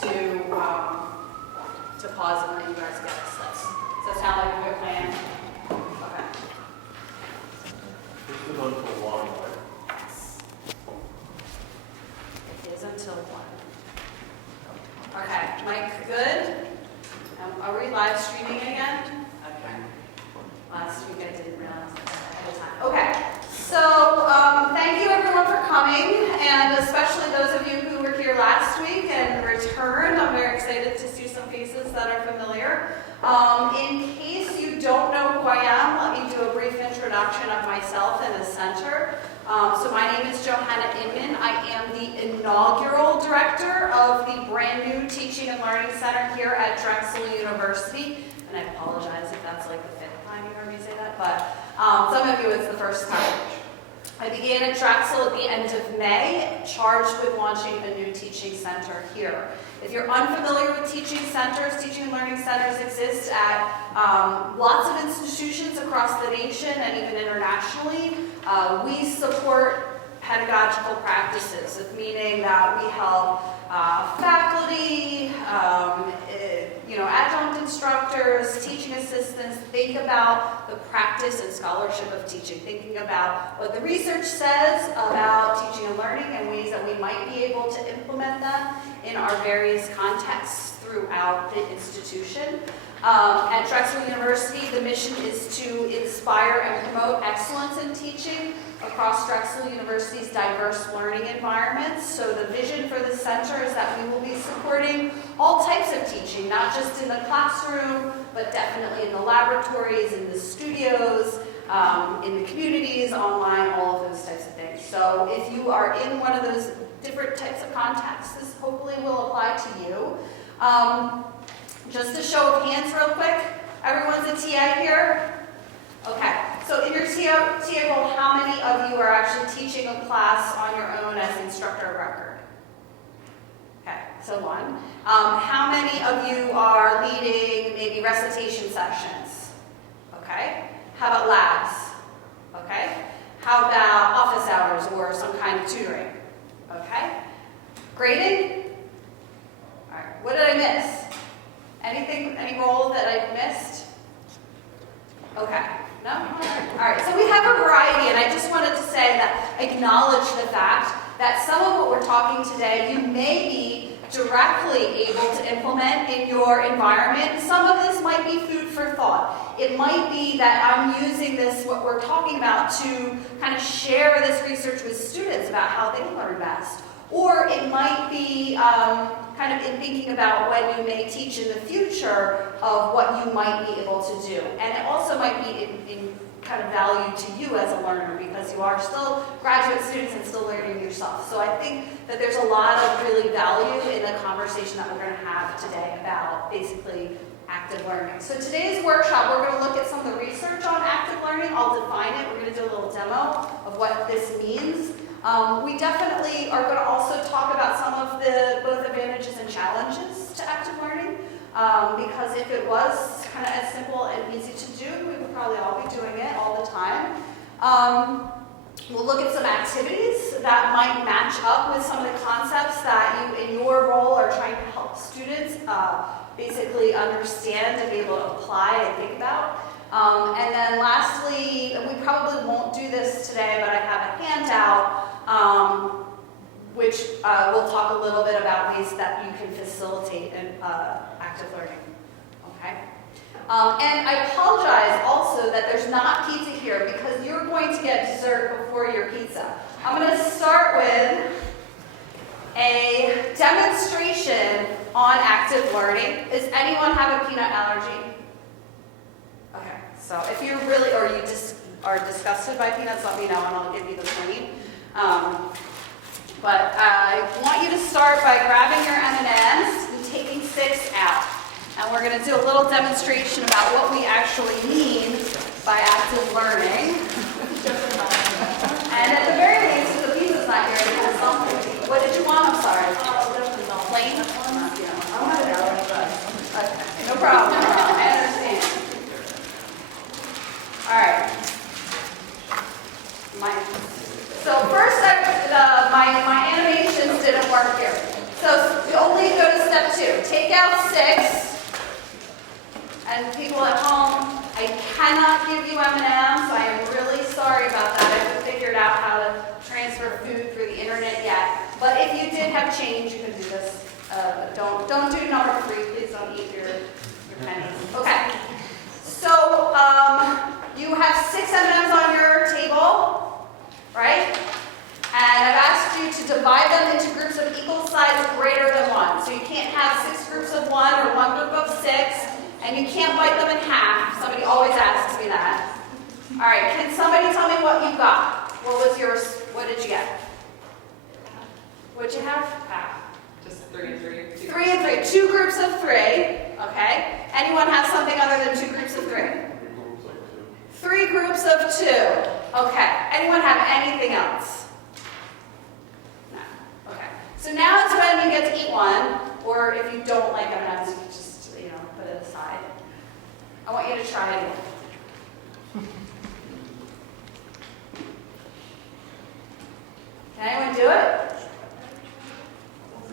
to pause and let you guys get this list. Does that sound like a good plan? Okay. This is until 1, right? It is until 1. Okay, Mike, good? Are we live streaming again? Okay. Last week I didn't realize that ahead of time. Okay, so thank you everyone for coming, and especially those of you who were here last week and returned. I'm very excited to see some faces that are familiar. In case you don't know who I am, let me do a brief introduction of myself and the center. So my name is Johanna Inman. I am the inaugural director of the brand new Teaching and Learning Center here at Drexel University. And I apologize if that's like the 5th time you heard me say that, but some of you it's the first time. I began at Drexel at the end of May, charged with launching a new teaching center here. If you're unfamiliar with teaching centers, teaching and learning centers exist at lots of institutions across the nation and even internationally. We support pedagogical practices, meaning that we help faculty, adjunct instructors, teaching assistants think about the practice and scholarship of teaching, thinking about what the research says about teaching and learning and ways that we might be able to implement them in our various contexts throughout the institution. At Drexel University, the mission is to inspire and promote excellence in teaching across Drexel University's diverse learning environments. So the vision for the center is that we will be supporting all types of teaching, not just in the classroom, but definitely in the laboratories, in the studios, in the communities, online, all of those types of things. So if you are in one of those different types of contexts, this hopefully will apply to you. Just a show of hands real quick. Everyone's a TA here? Okay, so in your TA role, how many of you are actually teaching a class on your own as instructor of record? Okay, so 1. How many of you are leading maybe recitation sessions? Okay. How about labs? Okay. How about office hours or some kind of tutoring? Okay. Grading? All right, what did I miss? Anything, any role that I missed? Okay, no? All right, so we have a variety, and I just wanted to say that, acknowledge the fact that some of what we're talking today, you may be directly able to implement in your environment. Some of this might be food for thought. It might be that I'm using this, what we're talking about, to kind of share this research with students about how they learn best. Or it might be kind of in thinking about when you may teach in the future of what you might be able to do. And it also might be in kind of value to you as a learner because you are still graduate students and still learning yourself. So I think that there's a lot of really value in the conversation that we're going to have today about basically active learning. So today's workshop, we're going to look at some of the research on active learning. I'll define it. We're going to do a little demo of what this means. We definitely are going to also talk about some of the both advantages and challenges to active learning, because if it was kind of as simple and easy to do, we would probably all be doing it all the time. We'll look at some activities that might match up with some of the concepts that you, in your role, are trying to help students basically understand and be able to apply and think about. And then lastly, we probably won't do this today, but I have a handout which we'll talk a little bit about ways that you can facilitate active learning. Okay? And I apologize also that there's not pizza here because you're going to get dessert before your pizza. I'm going to start with a demonstration on active learning. Does anyone have a peanut allergy? Okay, so if you're really, or you just are disgusted by peanuts, let me know and I'll give you the cream. But I want you to start by grabbing your M&Ms and taking 6 out. And we're going to do a little demonstration about what we actually mean by active learning. And at the very least, if the pizza's not here, you have something. What did you want? I'm sorry. Plain? Okay, no problem. I understand. All right. So first, my animations didn't work here. So only go to step 2 do. Take out 6. And people at home, I cannot give you M&Ms. I am really sorry about that. I haven't figured out how to transfer food through the internet yet. But if you did have change, you could do this. Don't do number 3. Please don't eat your pennies. Okay. So you have 6 M&Ms on your table, right? And I've asked you to divide them into groups of equal size greater than 1. So you can't have 6 groups of 1 or 1 group of 6, and you can't bite them in half. Somebody always asks me that. All right, can somebody tell me what you got? What was yours? What did you get? What'd you have? Half. Just 3 and 3. 3 and 3. 2 groups of 3. Okay. Anyone have something other than 2 groups of 3? 3 groups of 2. Okay. Anyone have anything else? No. Okay. So now is when you get to eat one, or if you don't like M&Ms, you can just put it aside. I want you to try it. Can anyone do it?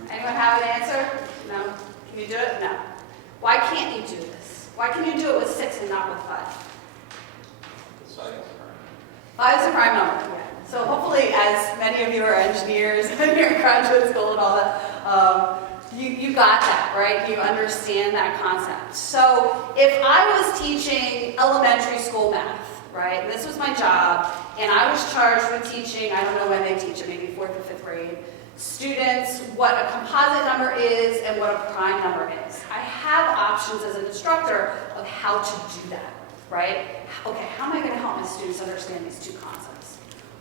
Anyone have an answer? No? Can you do it? No. Why can't you do this? Why can you do it with 6 and not with 5? 5 is a prime number. So hopefully, as many of you are engineers and you're in graduate school and all that, you got that, right? You understand that concept. So if I was teaching elementary school math, right, and this was my job, and I was charged with teaching, I don't know when they teach it, maybe 4th or 5th grade, students what a composite number is and what a prime number is. I have options as an instructor of how to do that, right? Okay, how am I going to help my students understand these 2 concepts?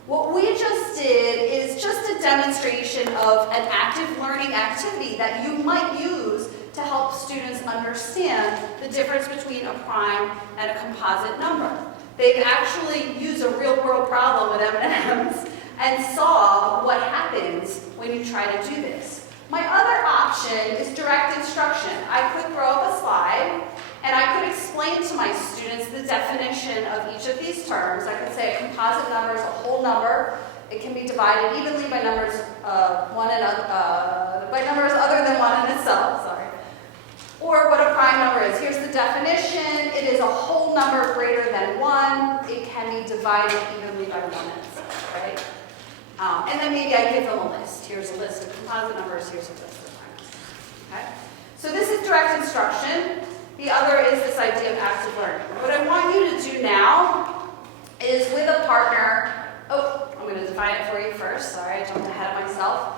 What we just did is just a demonstration of an active learning activity that you might use to help students understand the difference between a prime and a composite number. They've actually used a real-world problem with M&Ms and saw what happens when you try to do this. My other option is direct instruction. I could throw up a slide, and I could explain to my students the definition of each of these terms. I could say a composite number is a whole number. It can be divided evenly by numbers by numbers other than 1 in itself. Sorry. Or what a prime number is. Here's the definition. It is a whole number greater than 1. It can be divided evenly by 1 in itself, right? And then maybe I give them a list. Here's a list of composite numbers. Here's a list of primes. Okay? So this is direct instruction. The other is this idea of active learning. What I want you to do now is with a partner. Oh, I'm going to define it for you first. Sorry, I jumped ahead of myself.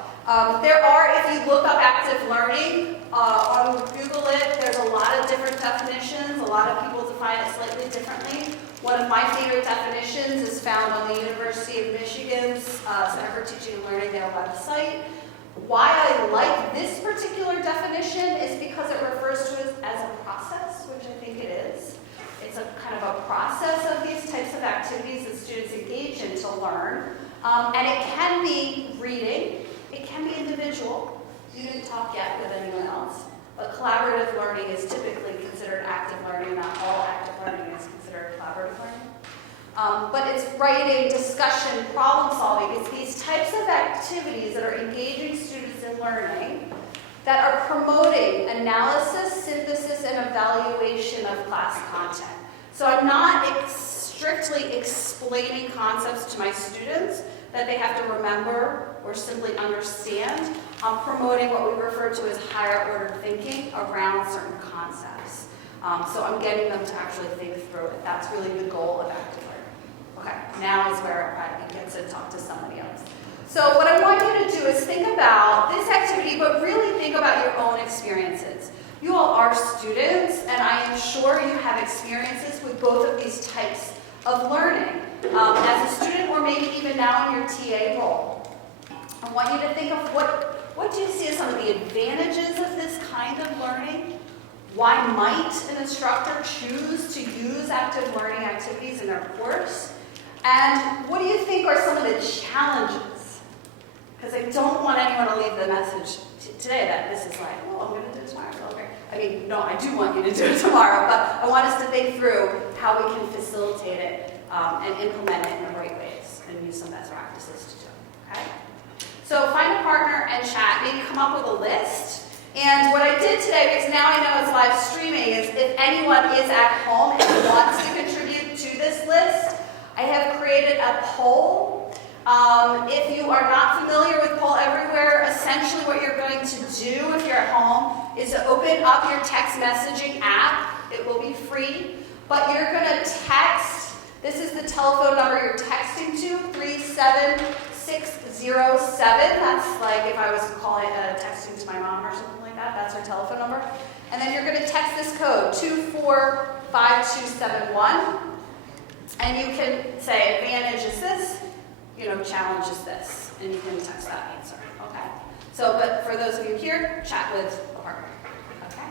There are, if you look up active learning, on Google it, there's a lot of different definitions. A lot of people define it slightly differently. One of my favorite definitions is found on the University of Michigan's Center for Teaching and Learning, their website. Why I like this particular definition is because it refers to it as a process, which I think it is. It's a kind of a process of these types of activities that students engage in to learn. And it can be reading. It can be individual. You didn't talk yet with anyone else. But collaborative learning is typically considered active learning. Not all active learning is considered collaborative learning. But it's writing, discussion, problem solving. It's these types of activities that are engaging students in learning that are promoting analysis, synthesis, and evaluation of class content. So I'm not strictly explaining concepts to my students that they have to remember or simply understand. I'm promoting what we refer to as higher order thinking around certain concepts. So I'm getting them to actually think through it. That's really the goal of active learning. Okay, now is where I get to talk to somebody else. So what I want you to do is think about this activity, but really think about your own experiences. You all are students, and I am sure you have experiences with both of these types of learning. As a student, or maybe even now in your TA role, I want you to think of what do you see as some of the advantages of this kind of learning? Why might an instructor choose to use active learning activities in their course? And what do you think are some of the challenges? Because I don't want anyone to leave the message today that this is like, oh, I'm going to do it tomorrow. Okay. I mean, no, I do want you to do it tomorrow, but I want us to think through how we can facilitate it and implement it in the right ways and use some best practices to do it. Okay? So find a partner and chat. Maybe come up with a list. And what I did today, because now I know it's live streaming, is if anyone is at home and wants to contribute to this list, I have created a poll. If you are not familiar with Poll Everywhere, essentially what you're going to do if you're at home is to open up your text messaging app. It will be free, but you're going to text. This is the telephone number you're texting to, 37607. That's like if I was calling, texting to my mom or something like that. That's her telephone number. And then you're going to text this code, 245271. And you can say, advantage is this, challenge is this. And you can text that answer, okay? So, but for those of you here, chat with a partner, okay?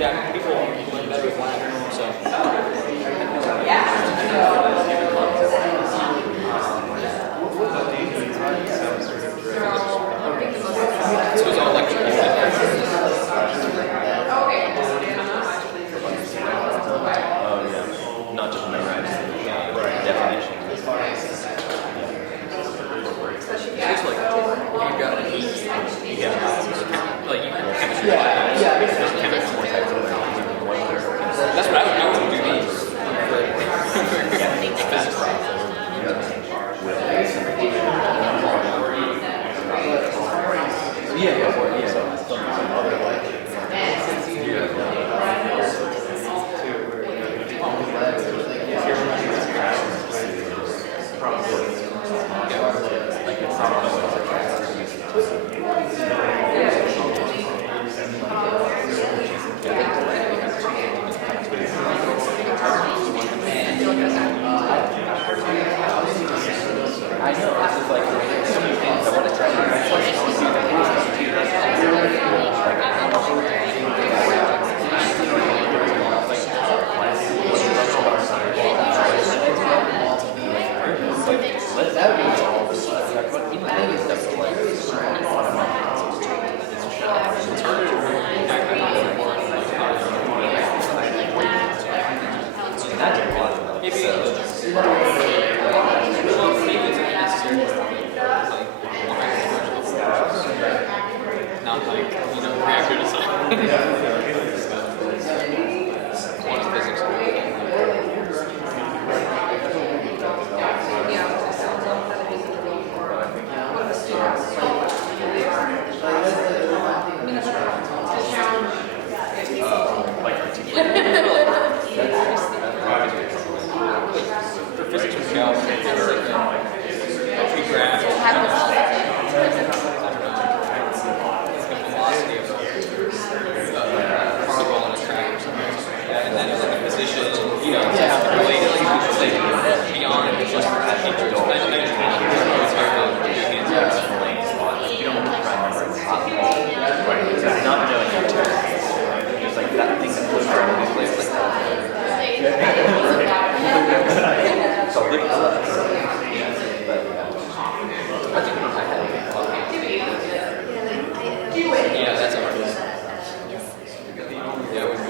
Yeah, people learn better with Latin, so. Yeah. So it's all electrical. Not just memorizing definitions. It's like, you've got to eat. Like, you can chemistry. There's chemistry, more types of That's what I would do these. I know, this is like so many things I want to try to Not like, reactor design. Quantum physics. For physics with gals, it's like a graph. Velocity of particle on a track or something. And then it's like a position, related to beyond just features. not knowing your term. Just like that thing that flows around in these places like that. So living but I think I had Yeah, that's our Yeah, we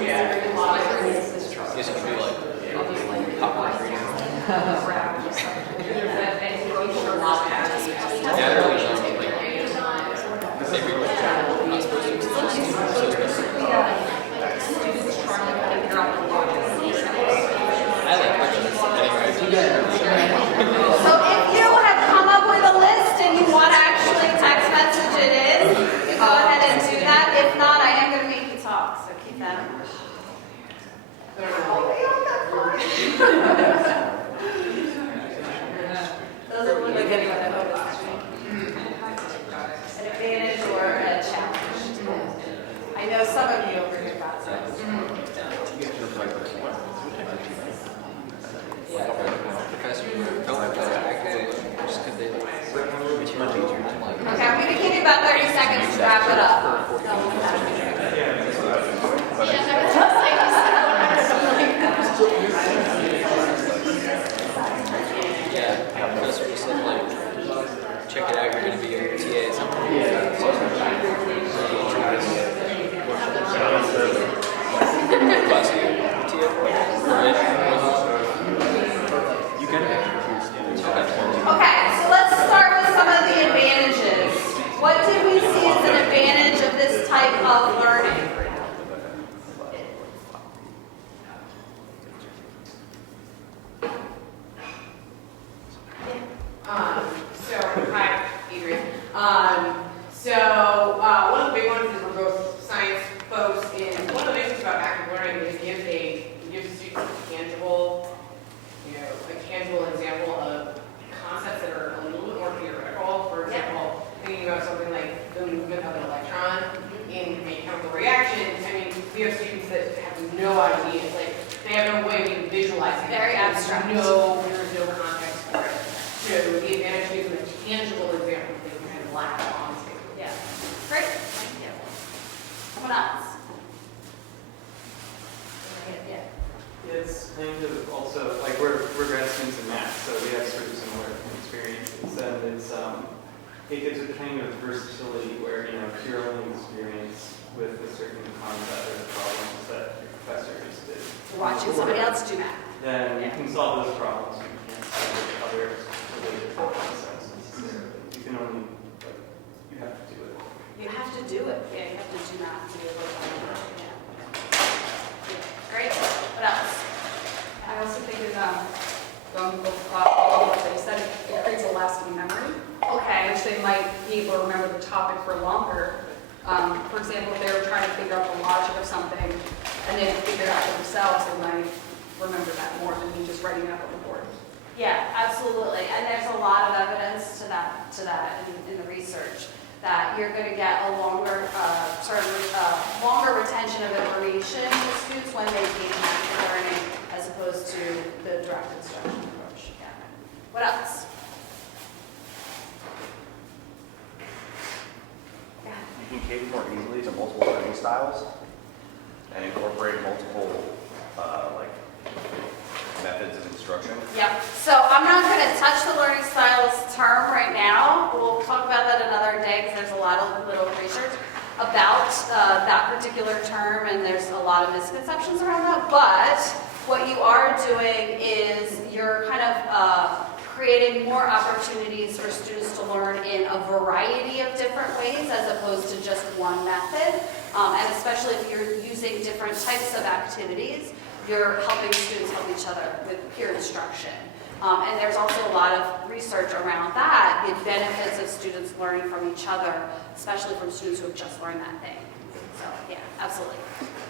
guess it could be like popcorn reading. Yeah, I really don't like maybe we're not supposed to I like pictures anyway. So if you have come up with a list and you want to actually text message it in, go ahead and do that. If not, I am going to make you talk, so keep that in mind. Those are really good for the focus. An advantage or a challenge. I know some of you over here got some. Professor, Okay, I'm going to give you about 30 seconds to wrap it up. yeah, professor just said like, check it out, you're going to be a TA at some point. students that have no idea, like, they have no way of even visualizing it. Very There's abstract. There's no context for it. So the advantage of using a tangible example, they can kind of laugh on stage. Yeah. Great. Thank you. Someone else? Yeah. It's kind of also, like, we're grad students in math, so we have sort of similar experiences, and it gives a kind of versatility where, you know, if you're only experienced with a certain concept or problems that your professor just did, Watching somebody else do math. then you can solve those problems. You can't solve other related concepts necessarily. You can only, like, you have to do it. You have to do it. Yeah, you have to do math to be able to do it. Yeah. Great. What else? I also think it, going off what they said, it creates a lasting memory, Okay. which they might be able to remember the topic for longer. For example, if they were trying to figure out the logic of something and they figure it out for themselves, they might remember that more than me just writing it up on the board. Yeah, absolutely. And there's a lot of evidence to that in the research, that you're going to get a longer, longer retention of information with students when they engage in active learning as opposed to the direct instruction approach. Yeah. What else? Yeah. You can cater more easily to multiple learning styles and incorporate multiple like methods of instruction. Yep. So I'm not going to touch the learning styles term right now. We'll talk about that another day because there's a lot of little research about that particular term, and there's a lot of misconceptions around that. But what you are doing is you're kind of creating more opportunities for students to learn in a variety of different ways as opposed to just one method. And especially if you're using different types of activities, you're helping students help each other with peer instruction. And there's also a lot of research around that, the benefits of students learning from each other, especially from students who have just learned that thing. So yeah, absolutely.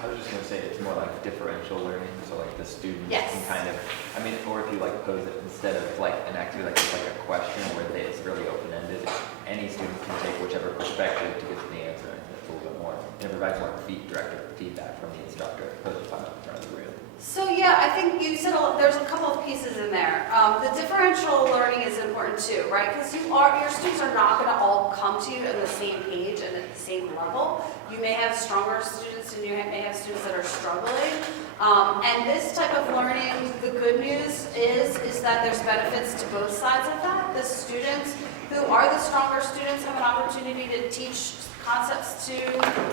I was just going to say it's more like differential learning, so like the students Yes. can kind of, I mean, or if you like pose it instead of like an activity, like it's like a question where it's really open-ended, any student can take whichever perspective to get to the answer, and it's a little bit more, it provides more direct feedback from the instructor, opposed to finding out in front of the room. So yeah, I think you said there's a couple of pieces in there. The differential learning is important too, right? Because your students are not going to all come to you on the same page and at the same level. You may have stronger students and you may have students that are struggling. And this type of learning, the good news is that there's benefits to both sides of that. The students who are the stronger students have an opportunity to teach concepts to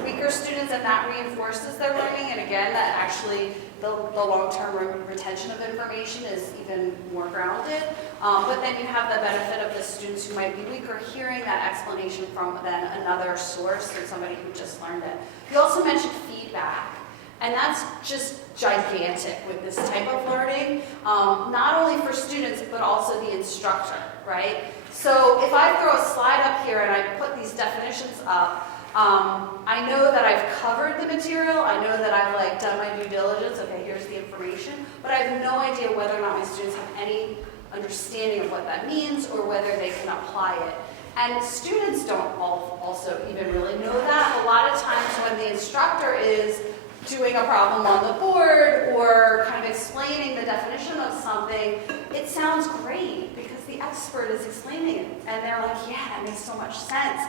weaker students, and that reinforces their learning. And again, that actually the long-term retention of information is even more grounded. But then you have the benefit of the students who might be weaker hearing that explanation from then another source than somebody who just learned it. You also mentioned feedback, and that's just gigantic with this type of learning, not only for students, but also the instructor, right? So if I throw a slide up here and I put these definitions up, I know that I've covered the material, I know that I've done my due diligence, okay, here's the information, but I have no idea whether or not my students have any understanding of what that means or whether they can apply it. And students don't also even really know that. A lot of times when the instructor is doing a problem on the board or kind of explaining the definition of something, it sounds great because the expert is explaining it. And they're like, yeah, that makes so much sense.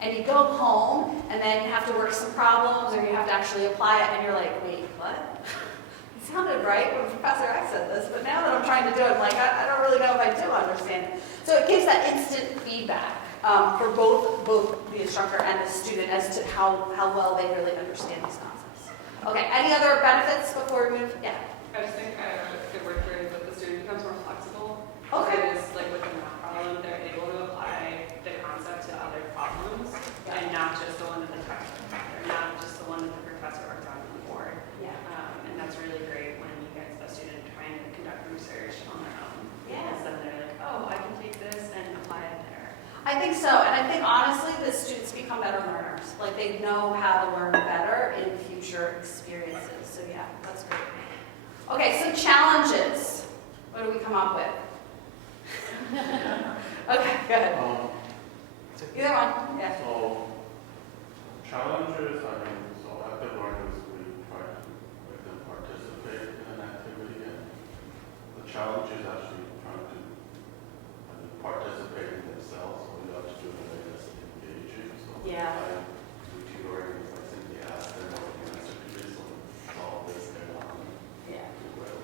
And you go home and then you have to work some problems or you have to actually apply it and you're like, wait, what? It sounded right when Professor X said this, but now that I'm trying to do it, I'm like, I don't really know if I do understand it. So it gives that instant feedback for both the instructor and the student as to how well they really understand these concepts. Okay, any other benefits before we move? Yeah. I just think a good word for it is that the student becomes more flexible. Okay. It is like with the math problem, they're able to apply the concept to other problems and not just the one that the textbook, or not just the one that the professor worked on the board. Yeah. And that's really great when you get a student trying to conduct research on their own. Yeah. Because then they're like, oh, I can take this and apply it there. I think so, and I think honestly the students become better learners. Like they know how to learn better in future experiences. So yeah, that's great. Okay, so challenges. What do we come up with? Okay, go ahead. Either one, yeah. So challenges, I mean, so active learners, we try to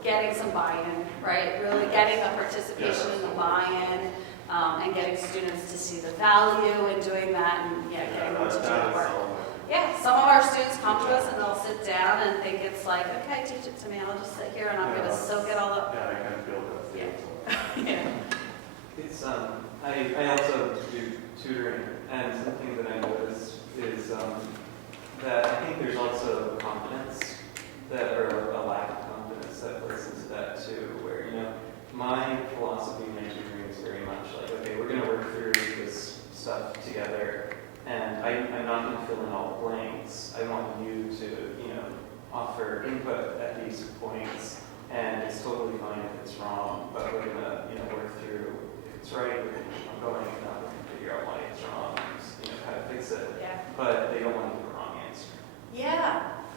getting some buy-in, right? Really getting the participation and the buy-in, and getting students to see the value in doing that, and getting them to do the work. Yeah, some of our students come to us and they'll sit down and think it's like, okay, teach it to me, I'll just sit here and I'm gonna soak it all up. Yeah, I kind of feel that. Yeah. It's, I also do tutoring, and something that I notice is that I think there's also confidence or a lack of confidence that plays into that too, where, my philosophy in my tutoring is very much like, okay, we're going to work through this stuff together, and I'm not going to fill in all the blanks. I want you to, offer input at these points, and it's totally fine if it's wrong, but we're going to, work through if it's right, we're going to keep on going, if not, we're going to figure out why it's wrong, and just, how to fix it. Yeah. But they don't want to give a wrong answer.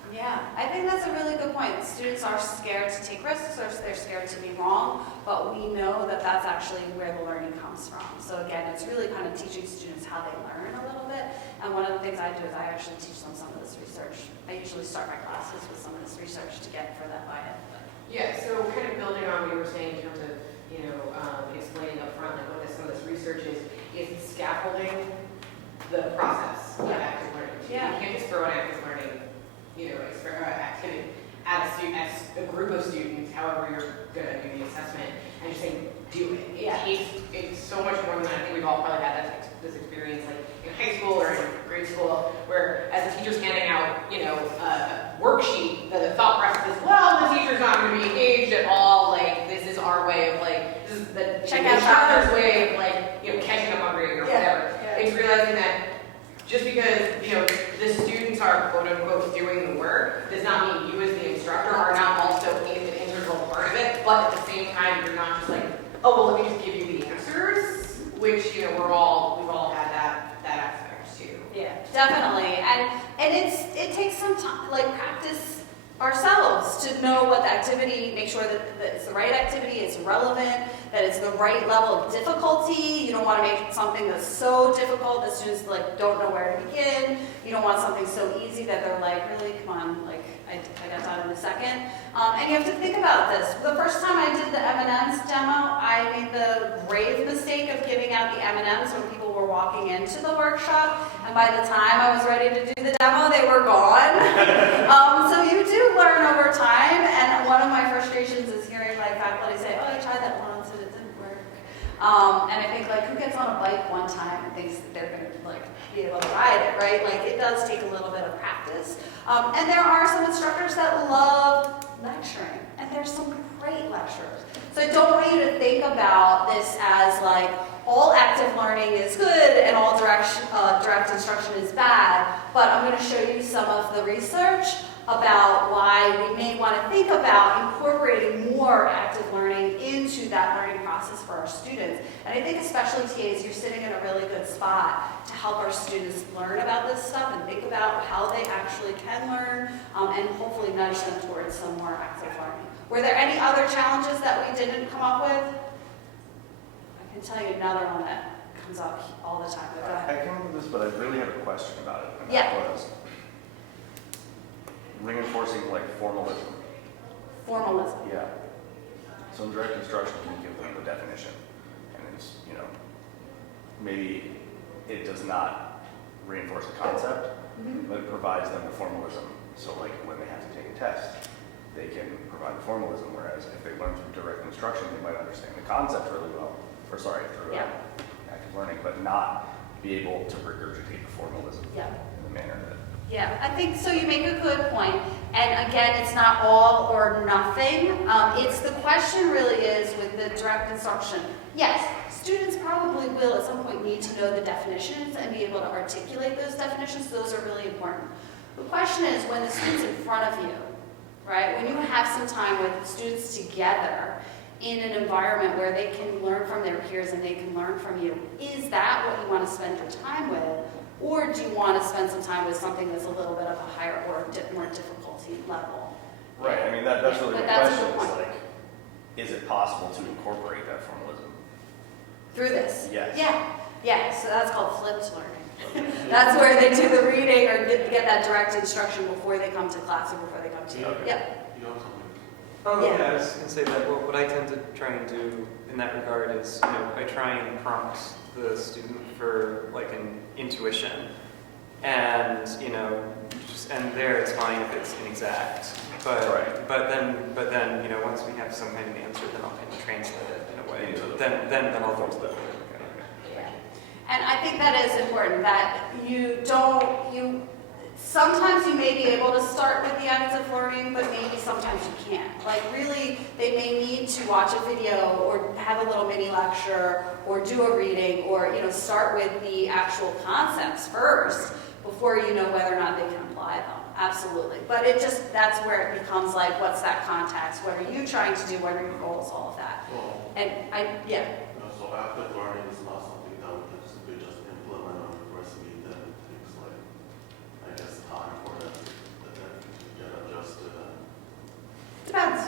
Yeah, I think that's a really good point. Students are scared to take risks, or they're scared to be wrong, but we know that that's actually where the learning comes from. So again, it's really kind of teaching students how they learn a little bit. And one of the things I do is I actually teach them some of this research. I usually start my classes with some of this research to get for that buy-in. Yeah, so kind of building on what you were saying in terms of, explaining up front like what some of this research is scaffolding the process of active learning. Yeah. You can't just throw an active learning, activity at a group of students, however you're going to do the assessment, and just say, do it. It's so much more than that. I think we've all probably had this experience, like in high school or in grade school, where as the teacher's handing out, a worksheet, the thought process is, well, the teacher's not going to be engaged at all. Like, this is our way of this is the instructor's way of catching up on grading or whatever. It's realizing that just because, the students are quote unquote doing the work does not mean you as the instructor are not also an integral part of it, but at the same time, you're not just like, oh, well, let me just give you the answers, which, we've all had that aspect too. Yeah, definitely. And it takes some time, practice ourselves to know what the activity, make sure that it's the right activity, it's relevant, that it's the right level of difficulty. You don't want to make something that's so difficult that students don't know where to begin. You don't want something so easy that they're like, really, come on, I got that in a second. And you have to think about this. The first time I did the M&Ms demo, I made the grave mistake of giving out the M&Ms when people were walking into the workshop, and by the time I was ready to do the demo, they were gone. So you do learn over time, and one of my frustrations is hearing faculty say, oh, I tried that once and it didn't work. And I think who gets on a bike one time and thinks that they're going to be able to ride it, right? It does take a little bit of practice. And there are some instructors that love lecturing, and there's some great lecturers. So I don't want you to think about this as all active learning is good and all direct instruction is bad, but I'm going to show you some of the research about why we may want to think about incorporating more active learning into that learning process for our students. And I think especially TAs, you're sitting in a really good spot to help our students learn about this stuff and think about how they actually can learn, and hopefully nudge them towards some more active learning. Were there any other challenges that we didn't come up with? I can tell you another one that comes up all the time. But go ahead. I came up with this, but I really have a question about it. And Yeah. that was reinforcing formalism. Formalism. Yeah. So in direct instruction, you give them the definition, and it's, maybe it does not reinforce the concept, but it provides them the formalism. So when they have to take a test, they can provide the formalism, whereas if they learn through direct instruction, they might understand the concept really well, through active learning, but not be able to regurgitate the formalism in the manner that. Yeah, I think so. You make a good point. And again, it's not all or nothing. It's the question really is with the direct instruction. Yes, students probably will at some point need to know the definitions and be able to articulate those definitions. Those are really important. The question is when the student's in front of you, right? When you have some time with students together in an environment where they can learn from their peers and they can learn from you, is that what you want to spend your time with? Or do you want to spend some time with something that's a little bit of a higher or more difficulty level? Right, I mean, that's really But the that's a question, good point. is it possible to incorporate that formalism? Through this? Yes. Yeah, so that's called flipped learning. That's where they do the reading or get that direct instruction before they come to class or before they come to you. Okay. Yep. You know something? Oh, Yeah. yeah, I was gonna say that, well, what I tend to try and do in that regard is, I try and prompt the student for like an intuition. And, and there it's fine if it's inexact. Right. But then, once we have some kind of answer, then I'll kind of translate it in a way. Into the- Then I'll go to Yeah. And I think that is important, that sometimes you may be able to start with the active learning, but maybe sometimes you can't. Like really, they may need to watch a video or have a little mini lecture or do a reading or, start with the actual concepts first before you know whether or not they can apply them. Absolutely. But that's where it becomes like, what's that context? What are you trying to do? What are your goals? All of that. Well, And so active learning is not something that we just implement on the first meet, and it takes like, I guess, time for them to get adjusted. Depends.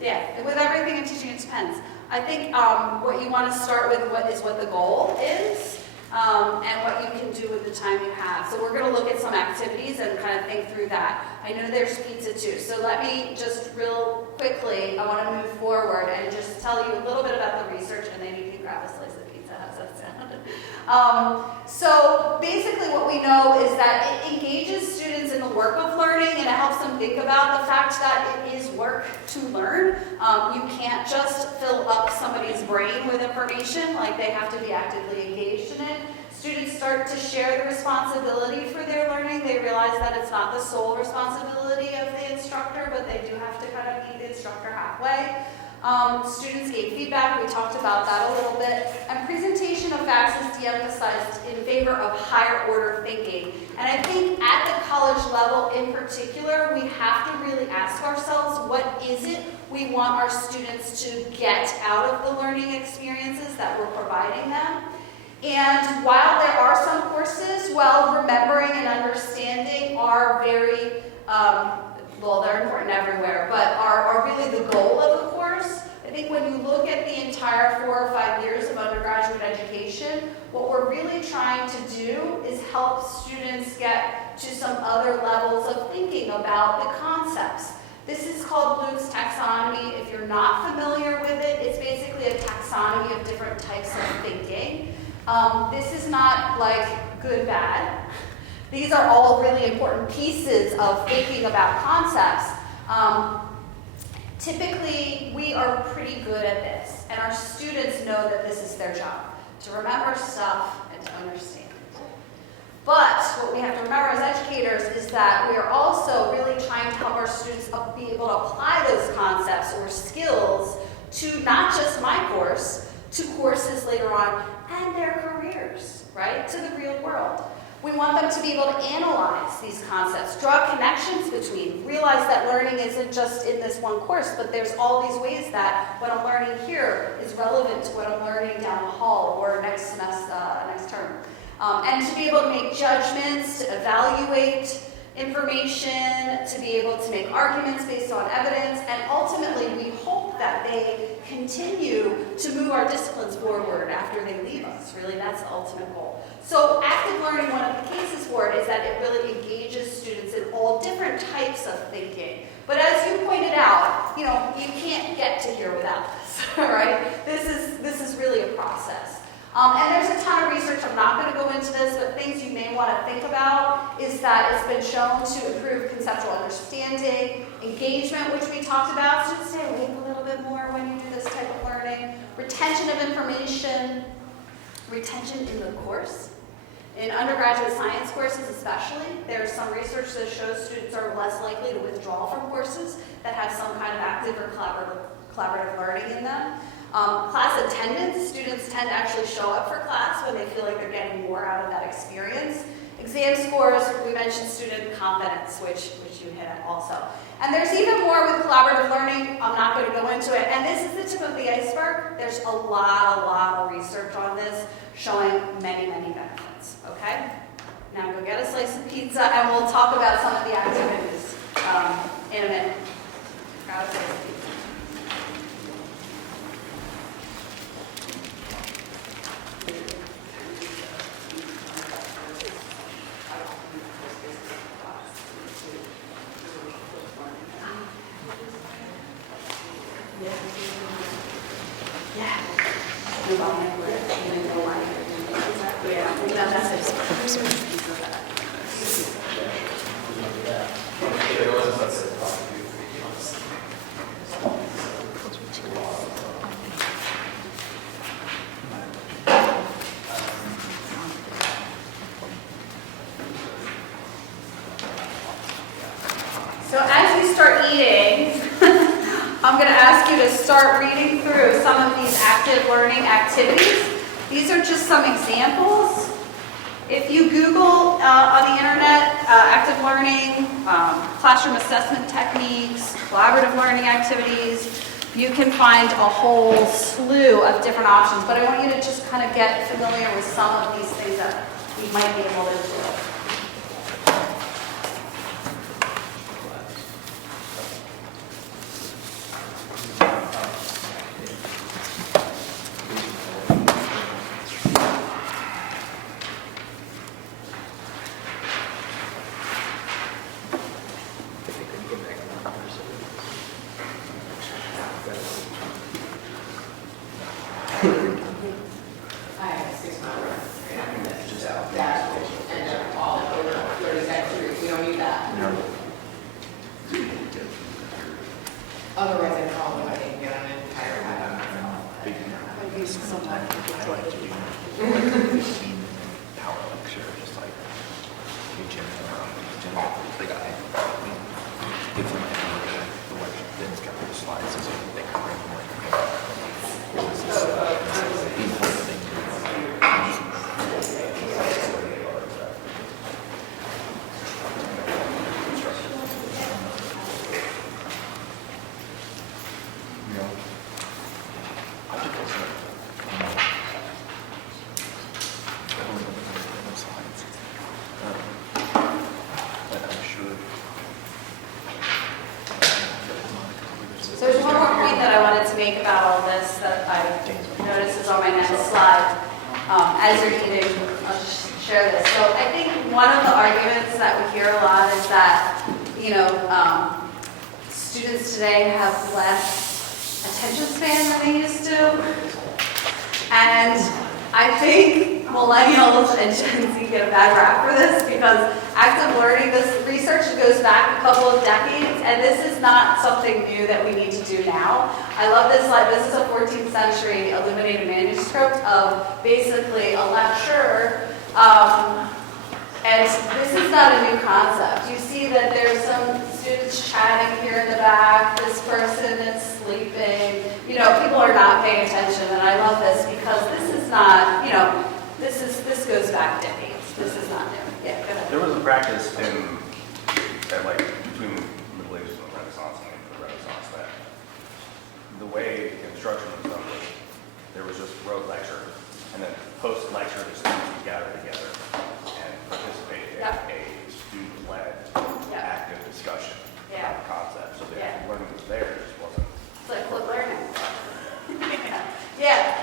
Yeah, with everything in teaching, it depends. I think what you want to start with is what the goal is, and what you can do with the time you have. So we're going to look at some activities and kind of think through that. I know there's pizza too, so let me just real quickly, I want to move forward and just tell you a little bit about the research, and then you can grab a slice of pizza. How's that sound? So basically what we know is that it engages students in the work of learning, and it helps them think about the fact that it is work to learn. You can't just fill up somebody's brain with information, like they have to be actively engaged in it. Students start to share the responsibility for their learning. They realize that it's not the sole responsibility of the instructor, but they do have to kind of meet the instructor halfway. Students gave feedback, we talked about that a little bit, and presentation of facts is de-emphasized in favor of higher order thinking. And I think at the college level in particular, we have to really ask ourselves, what is it we want our students to get out of the learning experiences that we're providing them? And while there are some courses, remembering and understanding are very, they're important everywhere, but are really the goal of the course. I think when you look at the entire 4 or 5 years of undergraduate education, what we're really trying to do is help students get to some other levels of thinking about the concepts. This is called Bloom's Taxonomy. If you're not familiar with it, it's basically a taxonomy of different types of thinking. This is not like good, bad. These are all really important pieces of thinking about concepts. Typically, we are pretty good at this, and our students know that this is their job, to remember stuff and to understand it. But what we have to remember as educators is that we are also really trying to help our students be able to apply those concepts or skills to not just my course, to courses later on, and their careers, right, to the real world. We want them to be able to analyze these concepts, draw connections between, realize that learning isn't just in this one course, but there's all these ways that what I'm learning here is relevant to what I'm learning down the hall or next semester, next term. And to be able to make judgments, to evaluate information, to be able to make arguments based on evidence, and ultimately we hope that they continue to move our disciplines forward after they leave us. Really, that's the ultimate goal. So active learning, one of the cases for it is that it really engages students in all different types of thinking. But as you pointed out, you can't get to here without this, all right? This is really a process. And there's a ton of research, I'm not going to go into this, but things you may want to think about is that it's been shown to improve conceptual understanding, engagement, which we talked about, students stay awake a little bit more when you do this type of learning, retention of information, retention in the course. In undergraduate science courses especially, there's some research that shows students are less likely to withdraw from courses that have some kind of active or collaborative learning in them. Class attendance, students tend to actually show up for class when they feel like they're getting more out of that experience. Exam scores, we mentioned student confidence, which you hit at also. And there's even more with collaborative learning. I'm not going to go into it. And this is the tip of the iceberg. There's a lot of research on this showing many, many benefits. Okay? Now go get a slice of pizza and we'll talk about some of the activities in a minute. Grab a slice of pizza. So as you start eating, I'm going to ask you to start reading through some of these active learning activities. These are just some examples. If you Google on the internet, active learning, classroom assessment techniques, collaborative learning activities, you can find a whole slew of different options. But I want you to just kind of get familiar with some of these things that we might be able to do. I have a 6-mile run. And that's just out. That, and they're all over 32nd Street. We don't need that. Otherwise, I probably I didn't get an entire half. Sometimes I like to do 15-minute power lecture, just like a general the guy. Give them the lecture, then it's got the slides, so they can bring more information. It was this important thing to I did this slides. But I'm sure. So there's one more point that I wanted to make about all this that I noticed is on my next slide. As you're eating, I'll just share this. So I think one of the arguments that we hear a lot is that, students today have less attention span than they used to. And I think millennials and Gen Z get a bad rap for this because active learning, this research goes back a couple of decades, and this is not something new that we need to do now. I love this slide. This is a 14th century illuminated manuscript of basically a lecture. And this is not a new concept. You see that there's some students chatting here in the back. This person is sleeping. People are not paying attention, and I love this because this is not, this goes back decades. This is not new. Yeah, go ahead. There was a practice between the Middle Ages and the Renaissance and the Renaissance that the way instruction was done was there was just rote lecture, and then post-lecture the students would gather together and participate in a student-led active discussion about the concept. So the learning was there, it just wasn't. It's like flip learning.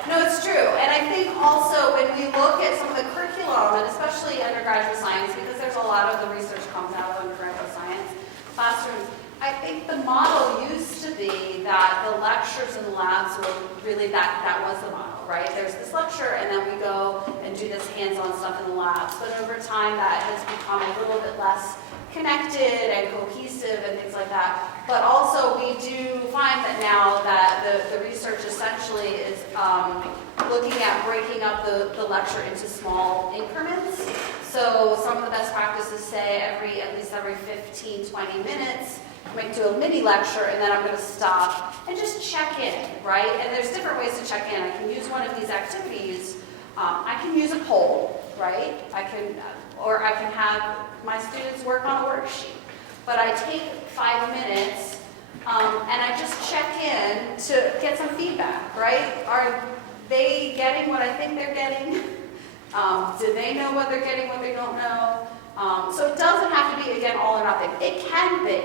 No, it's true. And I think also when we look at some of the curriculum, and especially undergraduate science, because there's a lot of the research comes out of undergraduate science classrooms, I think the model used to be that the lectures and the labs were really that was the model, right? There's this lecture, and then we go and do this hands-on stuff in the labs. But over time, that has become a little bit less connected and cohesive and things like that. But also, we do find that now that the research essentially is looking at breaking up the lecture into small increments. So some of the best practices say at least every 15, 20 minutes, I might do a mini lecture, and then I'm going to stop and just check in, right? And there's different ways to check in. I can use one of these activities. I can use a poll, right? I can have my students work on a worksheet. But I take 5 minutes, and I just check in to get some feedback, right? Are they getting what I think they're getting? Do they know what they're getting, what they don't know? So it doesn't have to be, again, all or nothing. It can be.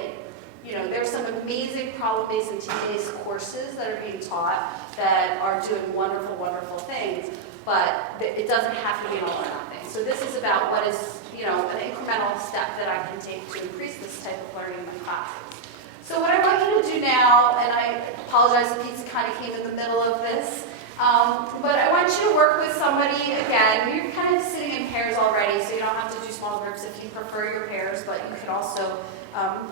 There's some amazing problem-based and team-based courses that are being taught that are doing wonderful, wonderful things, but it doesn't have to be an all or nothing. So this is about what is, an incremental step that I can take to increase this type of learning in my classes. So what I want you to do now, and I apologize, the pizza kind of came in the middle of this, But I want you to work with somebody, again, you're kind of sitting in pairs already, so you don't have to do small groups if you prefer your pairs, but you could also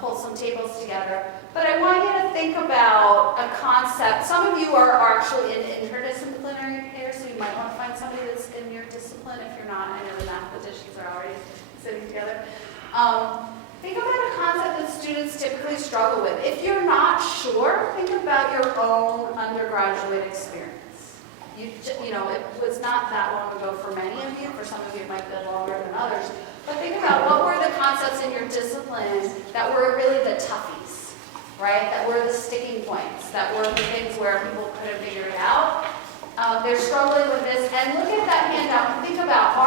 pull some tables together. But I want you to think about a concept. Some of you are actually in interdisciplinary pairs, so you might want to find somebody that's in your discipline. If you're not, I know the mathematicians are already sitting together. Think about a concept that students typically struggle with. If you're not sure, think about your own undergraduate experience. You know, it was not that long ago for many of you. For some of you, it might be longer than others. But think about what were the concepts in your discipline that were really the toughies, right? That were the sticking points, that were the things where people couldn't figure it out. They're struggling with this. And look at that handout and think about,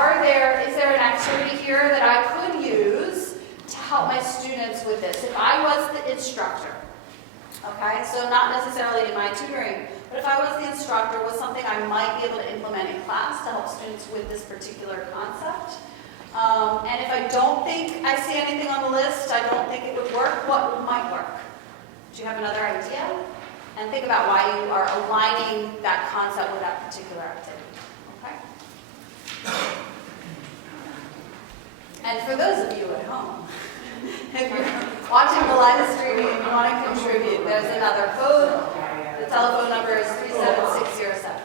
is there an activity here that I could use to help my students with this? If I was the instructor, okay? So not necessarily in my tutoring, but if I was the instructor, was something I might be able to implement in class to help students with this particular concept. And if I don't think I see anything on the list, I don't think it would work, what might work? Do you have another idea? And think about why you are aligning that concept with that particular activity. Okay? And for those of you at home, if you're watching the live streaming and you want to contribute, there's another code. The telephone number is 37607.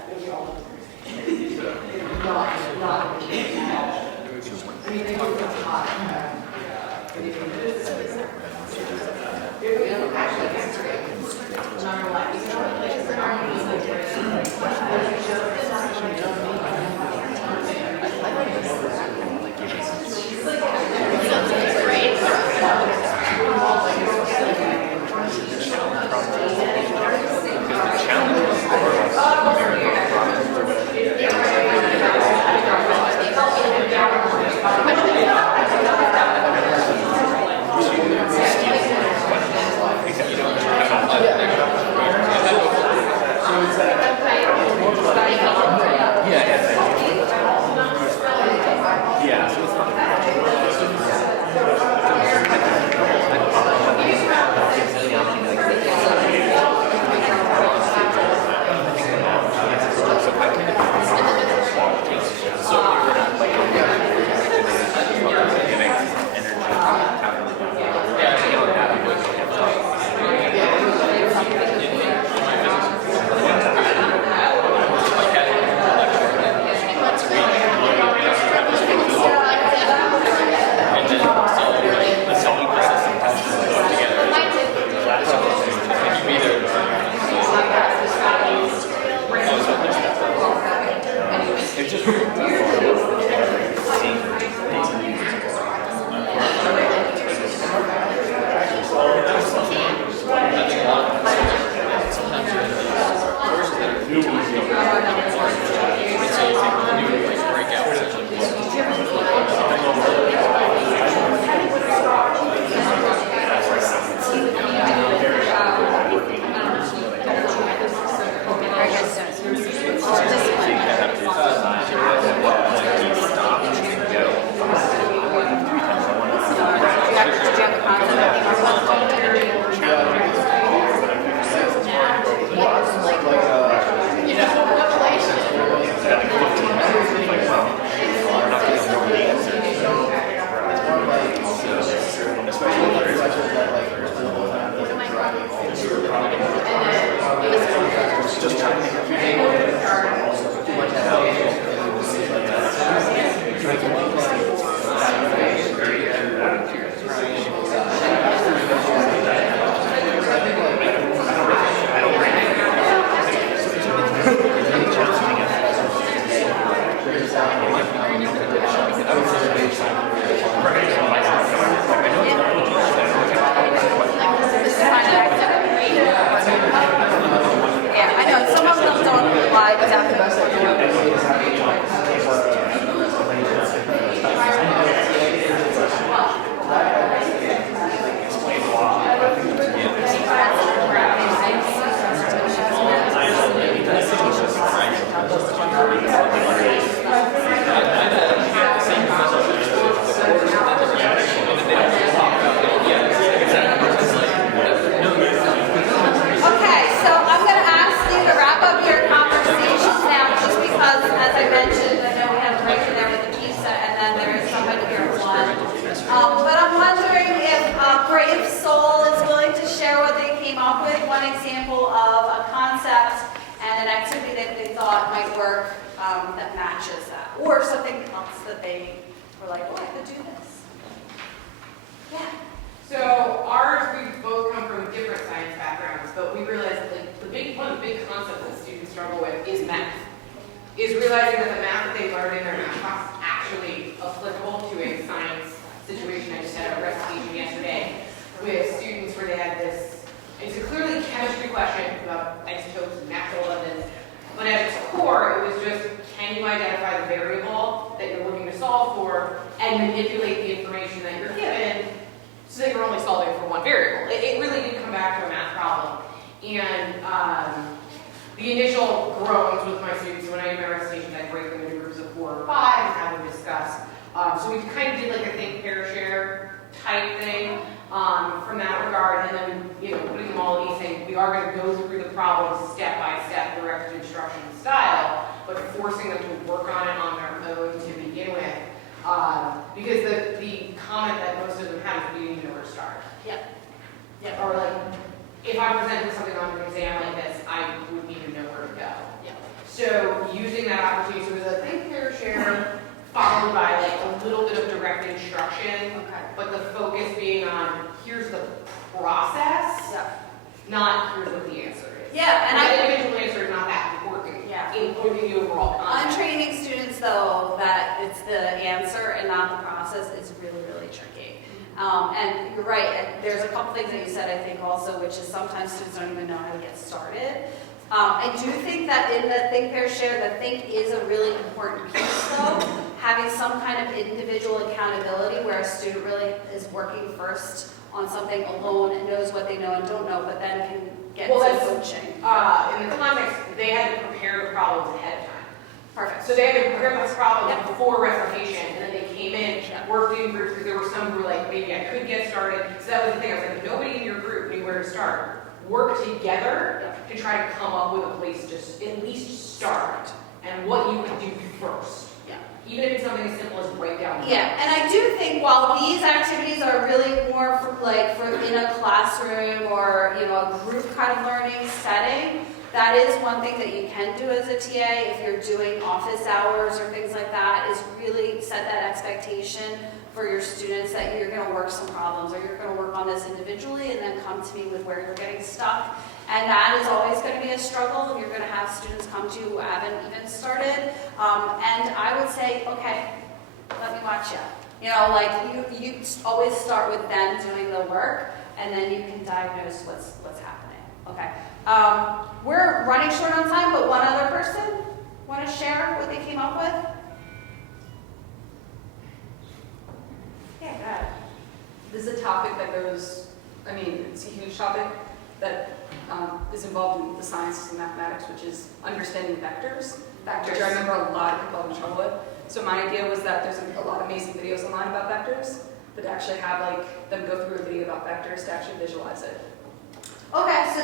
thought might work that matches that, or something else that they were like, oh, I could do this. Yeah. So ours, we both come from different science backgrounds, but we realized like one of the big concepts that students struggle with is math. Is realizing that the math that they learn in their math class is actually applicable to a science situation. I just had a presentation yesterday with students where they had this, it's a clearly chemistry question about isotopes and natural abundance, but at its core, it was just, can you identify the variable that you're looking to solve for and manipulate the information that you're given so that you're only solving for one variable. It really did come back to a math problem. And the initial groans with my students, when I do my recitations, I break them into groups of 4 or 5 and have them discuss. So we kind of did like a think, pair, share type thing from that regard, and then putting them all in saying we are going to go through the problems step by step, directed instruction style, but forcing them to work on it on their own to begin with. Because the comment that most of them have is we didn't even know where to start. Yep. Or like, if I presented something on an exam like this, I wouldn't even know where to go. Yep. So using that opportunity, so it was a think, pair, share, followed by like a little bit of direct instruction, but the focus being on here's the process, not here's what the answer is. Yeah, and the individual answer is not that important. Yeah. Including the overall concept. Untraining students, though, that it's the answer and not the process is really, really tricky. And you're right, and there's a couple things that you said, I think, also, which is sometimes students don't even know how to get started. I do think that in the think, pair, share, the think is a really important piece, though. Having some kind of individual accountability where a student really is working first on something alone and knows what they know and don't know, but then can get to coaching. In the context, they had to prepare the problems ahead of time. Perfect. So they had to prepare the problems before recitation, and then they came in, worked in groups, because there were some who were like, maybe I could get started. So that was the thing. I was like, if nobody in your group knew where to start, work together to try to come up with a place to at least start and what you would do first. Even if it's something as simple as write down. Yeah, and I do think while these activities are really more for in a classroom or a group kind of learning setting, that is one thing that you can do as a TA if you're doing office hours or things like that, is really set that expectation for your students that you're going to work some problems or you're going to work on this individually and then come to me with where you're getting stuck. And that is always going to be a struggle. You're going to have students come to you who haven't even started. And I would say, okay, let me watch you. You always start with them doing the work, and then you can diagnose what's happening. Okay. We're running short on time, but one other person want to share what they came up with? Yeah, go ahead. This is a topic that goes, it's a huge topic that is involved in the sciences and mathematics, which is understanding vectors, which I remember a lot of people having trouble with. So my idea was that there's a lot of amazing videos online about vectors, but to actually have them go through a video about vectors to actually visualize it. Okay, so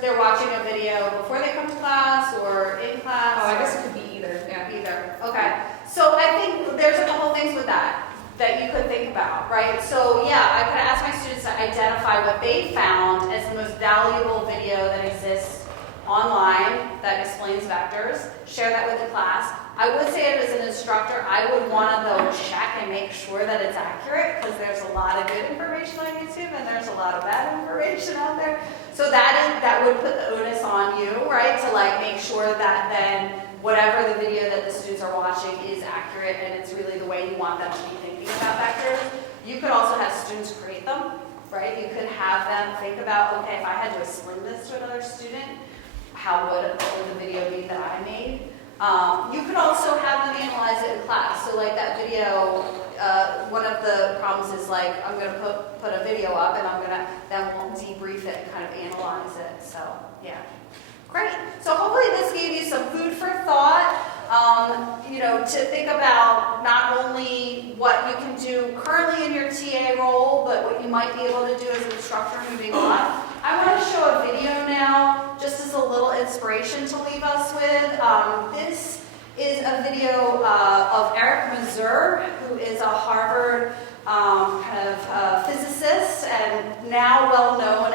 they're watching a video before they come to class or in class? Oh, I guess it could be either. Yeah, either. Okay. So I think there's a couple things with that you could think about, right? So yeah, I could ask my students to identify what they found as the most valuable video that exists online that explains vectors, share that with the class. I would say as an instructor, I would want to though check and make sure that it's accurate, because there's a lot of good information on YouTube and there's a lot of bad information out there. So that would put the onus on you, right? To make sure that then whatever the video that the students are watching is accurate and it's really the way you want them to be thinking about vectors. You could also have students create them, right? You could have them think about, okay, if I had to explain this to another student, what would the video be that I made? You could also have them analyze it in class. So that video, one of the problems is I'm going to put a video up and I'm going to then we'll debrief it and kind of analyze it. So yeah, great. So hopefully this gave you some food for thought. To think about not only what you can do currently in your TA role, but what you might be able to do as an instructor moving on. I want to show a video now, just as a little inspiration to leave us with. This is a video of Eric Mazur, who is a Harvard physicist and now well-known,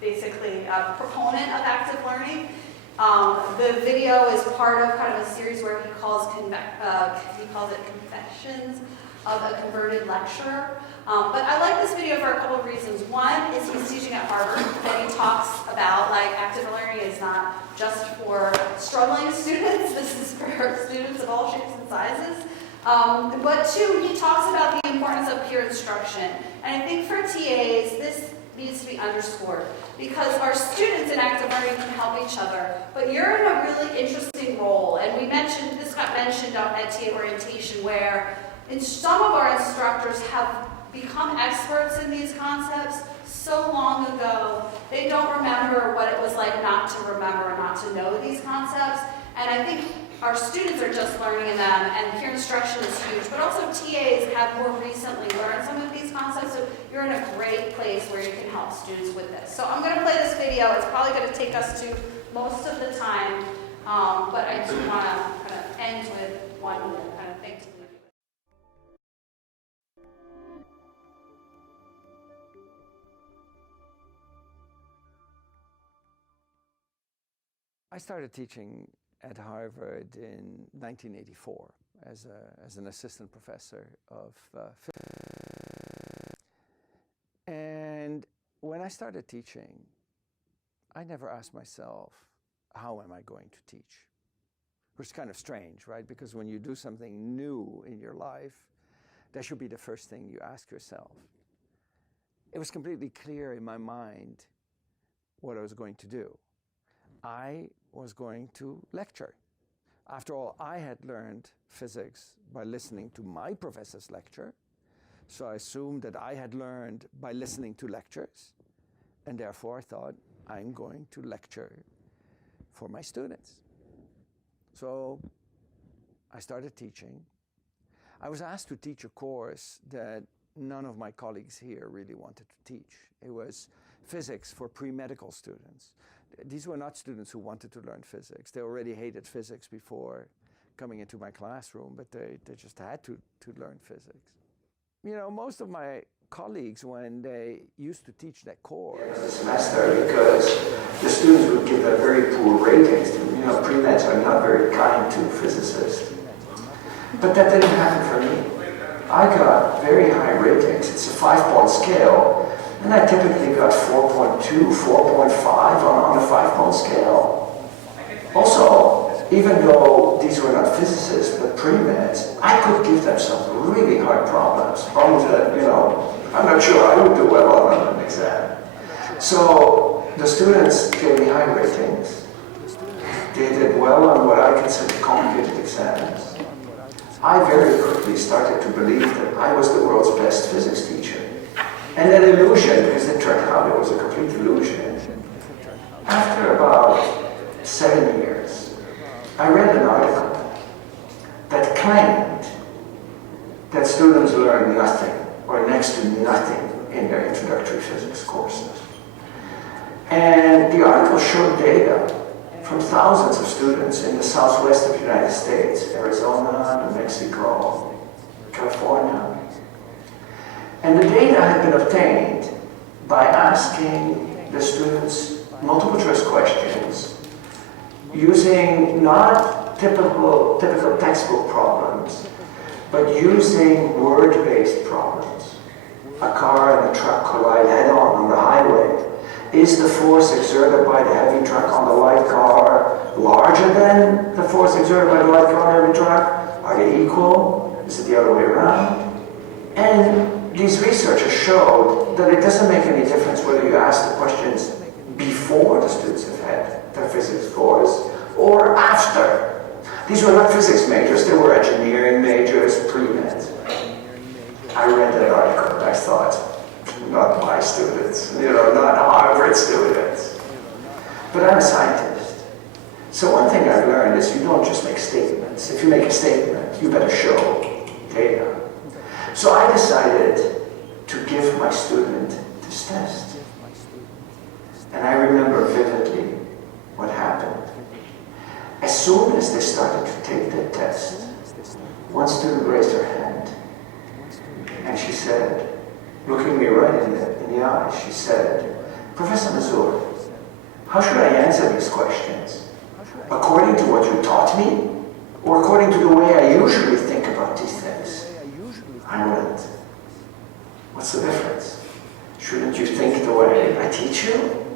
basically a proponent of active learning. The video is part of kind of a series where he calls it Confessions of a Converted Lecturer. But I like this video for a couple of reasons. One is he's teaching at Harvard, and he talks about like active learning is not just for struggling students. This is for students of all shapes and sizes. But two, he talks about the importance of peer instruction. And I think for TAs, this needs to be underscored because our students in active learning can help each other. But you're in a really interesting role, and this got mentioned at TA orientation, where some of our instructors have become experts in these concepts so long ago, they don't remember what it was like not to remember and not to know these concepts. And I think our students are just learning them, and peer instruction is huge. But also TAs have more recently learned some of these concepts, so you're in a great place where you can help students with this. So I'm going to play this video. It's probably going to take us to most of the time, but I do want to kind of end with one kind of thing to leave you with. I started teaching at Harvard in 1984 as an assistant professor of physics. And when I started teaching, I never asked myself, how am I going to teach? Which is kind of strange, right? Because when you do something new in your life, that should be the first thing you ask yourself. It was completely clear in my mind what I was going to do. I was going to lecture. After all, I had learned physics by listening to my professor's lecture, so I assumed that I had learned by listening to lectures, and therefore I thought, I'm going to lecture for my students. So I started teaching. I was asked to teach a course that none of my colleagues here really wanted to teach. It was physics for pre-medical students. These were not students who wanted to learn physics. They already hated physics before coming into my classroom, but they just had to learn physics. You know, most of my colleagues, when they used to teach that course, the semester, because the students would give them very poor ratings. You know, pre-meds are not very kind to physicists. But that didn't happen for me. I got very high ratings. It's a 5-point scale. And I typically got 4.2, 4.5 on a 5-point scale. Also, even though these were not physicists, but pre-meds, I could give them some really hard problems that, you know, I'm not sure I would do well on an exam. So the students gave me high ratings. They did well on what I consider complicated exams. I very quickly started to believe that I was the world's best physics teacher. And that illusion, because it turned out it was a complete illusion. After about 7 years, I read an article that claimed that students learn nothing or next to nothing in their introductory physics courses. And the article showed data from thousands of students in the southwest of the United States, Arizona, New Mexico, California. And the data had been obtained by asking the students multiple choice questions using not typical textbook problems, but using word-based problems. A car and a truck collide head-on the highway. Is the force exerted by the heavy truck on the light car larger than the force exerted by the light car on the heavy truck? Are they equal? Is it the other way around? And these researchers showed that it doesn't make any difference whether you ask the questions before the students have had their physics course or after. These were not physics majors, they were engineering majors, pre-med. I read that article and I thought, not my students, not Harvard students. But I'm a scientist. So one thing I've learned is you don't just make statements. If you make a statement, you better show data. So I decided to give my student this test. And I remember vividly what happened. As soon as they started to take the test, one student raised her hand. And she said, looking me right in the eye, she said, Professor Mazur, how should I answer these questions? According to what you taught me, or according to the way I usually think about these things? I wouldn't. What's the difference? Shouldn't you think the way I teach you?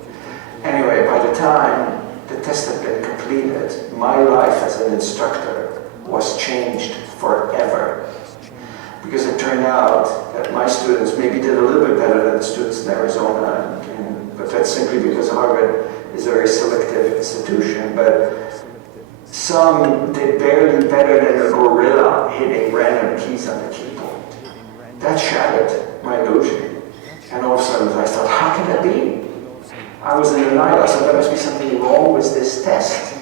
Anyway, by the time the test had been completed, my life as an instructor was changed forever. Because it turned out that my students maybe did a little bit better than the students in Arizona, but that's simply because Harvard is a very selective institution. But some did barely better than a gorilla hitting random keys on the keyboard. That shattered my illusion. And all of a sudden I thought, how can that be? I was in denial. I thought there must be something wrong with this test.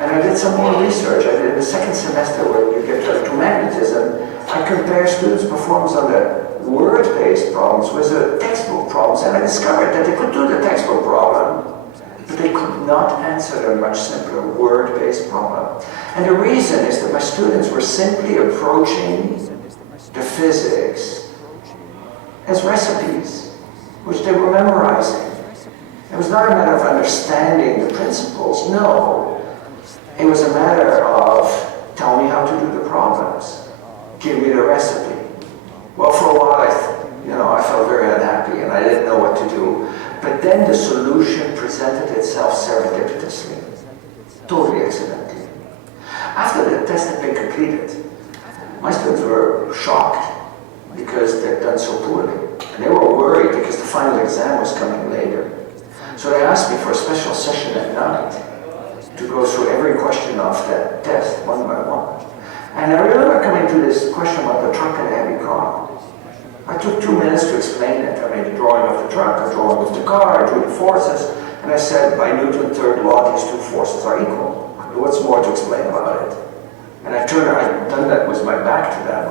And I did some more research. I did in the second semester where you get to magnetism. I compare students' performance on the word-based problems with the textbook problems, and I discovered that they could do the textbook problem, but they could not answer the much simpler word-based problem. And the reason is that my students were simply approaching the physics as recipes, which they were memorizing. It was not a matter of understanding the principles, no. It was a matter of, tell me how to do the problems. Give me the recipe. Well, for a while, I felt very unhappy and I didn't know what to do. But then the solution presented itself serendipitously, totally accidentally. After the test had been completed, my students were shocked because they'd done so poorly. And they were worried because the final exam was coming later. So they asked me for a special session at night to go through every question of that test one by one. And I remember coming to this question about the truck and the heavy car. I took 2 minutes to explain it. I made a drawing of the truck, a drawing of the car, I drew the forces, and I said, by Newton's third law, these two forces are equal. What's more to explain about it? And I'd done that with my back to them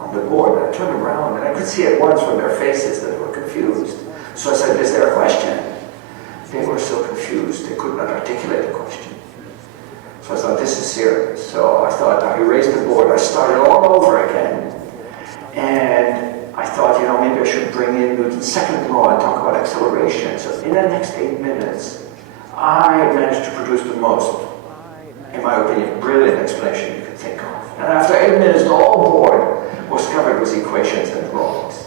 on the board, and I turned around, and I could see at once from their faces that they were confused. So I said, is there a question? They were so confused, they could not articulate the question. So I thought, this is serious. So I thought, I erased the board, I started all over again. And I thought, maybe I should bring in Newton's second law and talk about acceleration. So in the next 8 minutes, I managed to produce the most, in my opinion, brilliant explanation you could think of. And after 8 minutes, the whole board was covered with equations and drawings.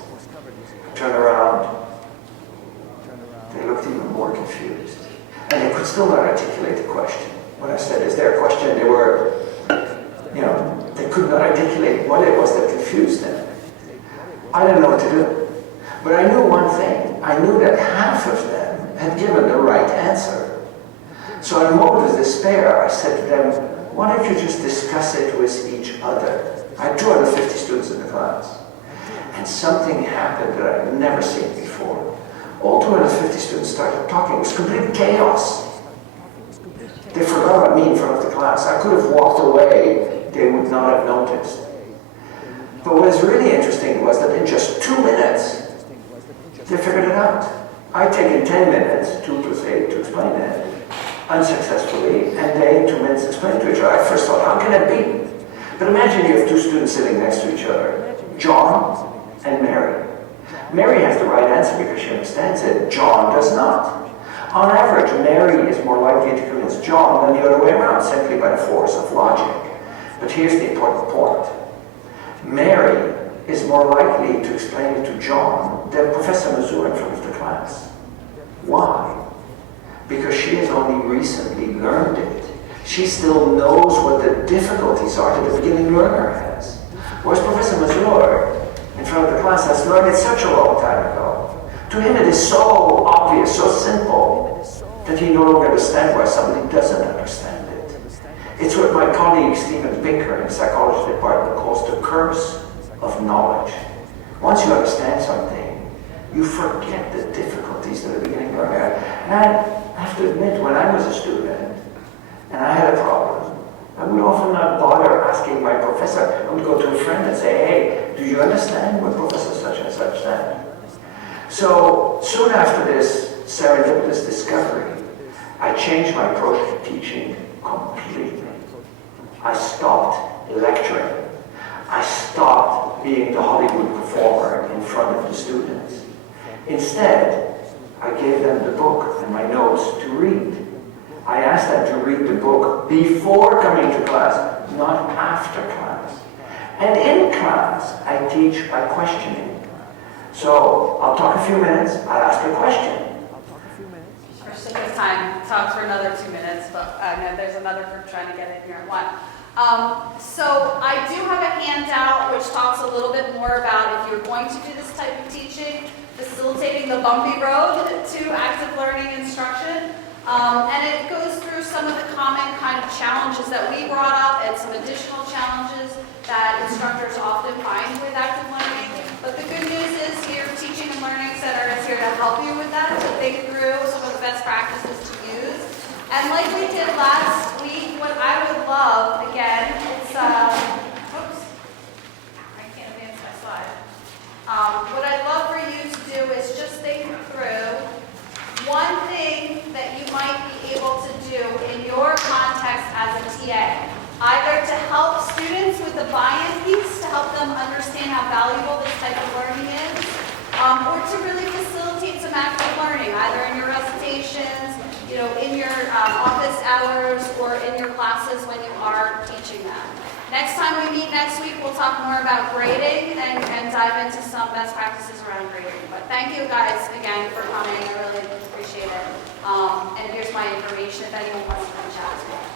Turn around, they looked even more confused. And they could still not articulate the question. When I said, is there a question? They were, they could not articulate what it was that confused them. I didn't know what to do. But I knew one thing. I knew that half of them had given the right answer. So in a moment of despair, I said to them, why don't you just discuss it with each other? I had 250 students in the class. And something happened that I'd never seen before. All 250 students started talking. It was complete chaos. They forgot about me in front of the class. I could have walked away. They would not have noticed. But what is really interesting was that in just 2 minutes, they figured it out. I'd taken 10 minutes, 2 plus 8, to explain it, unsuccessfully, and they in 2 minutes explained to each other. I first thought, how can it be? But imagine you have 2 students sitting next to each other, John and Mary. Mary has the right answer because she understands it. John does not. On average, Mary is more likely to convince John than the other way around, simply by the force of logic. But here's the important point. Mary is more likely to explain it to John than Professor Mazur in front of the class. Why? Because she has only recently learned it. She still knows what the difficulties are that the beginning learner has. Whereas Professor Mazur in front of the class has learned it such a long time ago. To him it is so obvious, so simple, that he no longer understands why somebody doesn't understand it. It's what my colleague Stephen Pinker in the psychology department calls the curse of knowledge. Once you understand something, you forget the difficulties that the beginning learner had. And I have to admit, when I was a student and I had a problem, I would often not bother asking my professor. I would go to a friend and say, hey, do you understand what Professor such and such said? So soon after this serendipitous discovery, I changed my approach to teaching completely. I stopped lecturing. I stopped being the Hollywood performer in front of the students. Instead, I gave them the book and my notes to read. I ask them to read the book before coming to class, not after class. And in class, I teach by questioning. So I'll talk a few minutes, I'll ask a question. For sake of time, talk for another 2 minutes, but I know there's another group trying to get in here at one. So I do have a handout which talks a little bit more about if you're going to do this type of teaching, facilitating the bumpy road to active learning instruction. And it goes through some of the common kind of challenges that we brought up and some additional challenges that instructors often find with active learning. But the good news is here, Teaching and Learning Center is here to help you with that, to think through some of the best practices to use. And like we did last week, what I would love, again, it's, oops, I can't advance my slide. What I'd love for you to do is just think through one thing that you might be able to do in your context as a TA. Either to help students with the buy-in piece, to help them understand how valuable this type of learning is, or to really facilitate some active learning, either in your recitations, in your office hours, or in your classes when you are teaching them. Next time we meet next week, we'll talk more about grading and dive into some best practices around grading. But thank you guys again for coming. I really appreciate it. And here's my information if anyone wants to reach out as well.